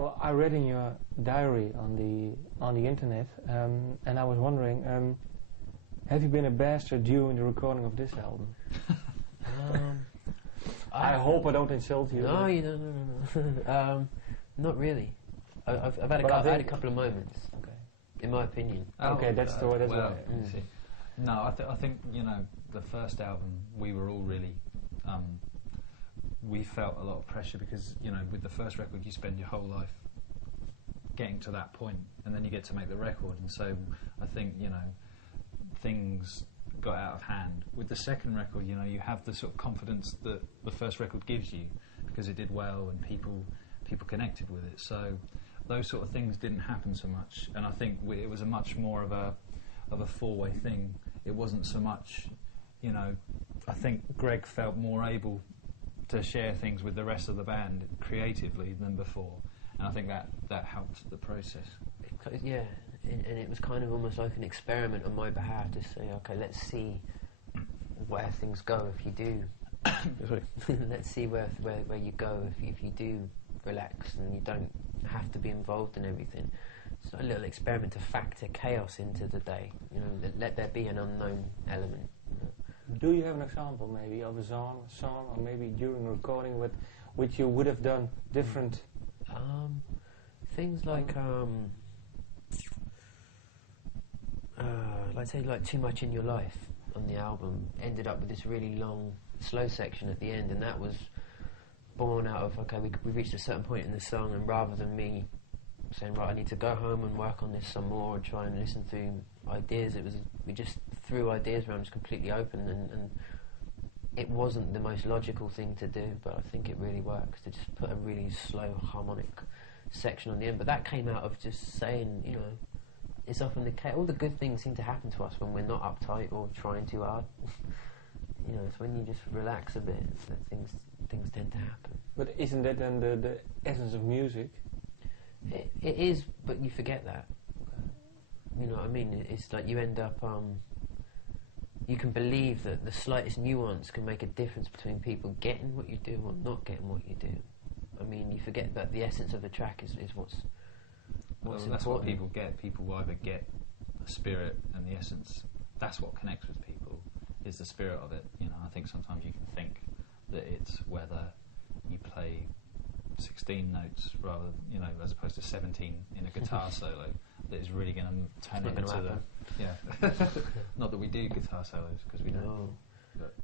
Well, I read in your diary on the internet, and I was wondering, have you been a bastard during the recording of this album? I hope I don't insult you. No, no. Not really. I've had a couple of moments. Okay. In my opinion. Okay, that's the way. That's well, why. No, I think the first album we were all really. We felt a lot of pressure because with the first record you spend your whole life getting to that point, and then you get to make the record, and so I think things got out of hand. With the second record, you have the sort of confidence that the first record gives you because it did well and people connected with it. So those sort of things didn't happen so much, and I think it was a much more of a four-way thing. It wasn't so much, I think Greg felt more able to share things with the rest of the band creatively than before, and I think that helped the process. Yeah, and it was kind of almost like an experiment on my behalf to say, okay, let's see where things go if you do. Let's see where you go if you do relax and you don't have to be involved in everything. So a little experiment to factor chaos into the day. Let there be an unknown element. Do you have an example, maybe, of a song, or maybe during recording which you would have done different? Things like say like Too Much in Your Life on the album ended up with this really long slow section at the end, and that was born out of we reached a certain point in the song, and rather than me saying right I need to go home and work on this some more and try and listen through ideas, we just threw ideas around, just completely open, and it wasn't the most logical thing to do, but I think it really works to just put a really slow harmonic section on the end. But that came out of just saying, it's often the case, all the good things seem to happen to us when we're not uptight or trying too hard. It's when you just relax a bit that things tend to happen. But isn't that then the essence of music? It is, but you forget that. You know what I mean? It's like you end up, you can believe that the slightest nuance can make a difference between people getting what you do or not getting what you do. I mean, you forget that the essence of the track is what's important. That's what people get. People either get the spirit and the essence. That's what connects with people, is the spirit of it. I think sometimes you can think that it's whether you play 16 notes rather, as opposed to 17 in a guitar solo, that is really going to turn it into the... Yeah. Not that we do guitar solos, because we don't. No. But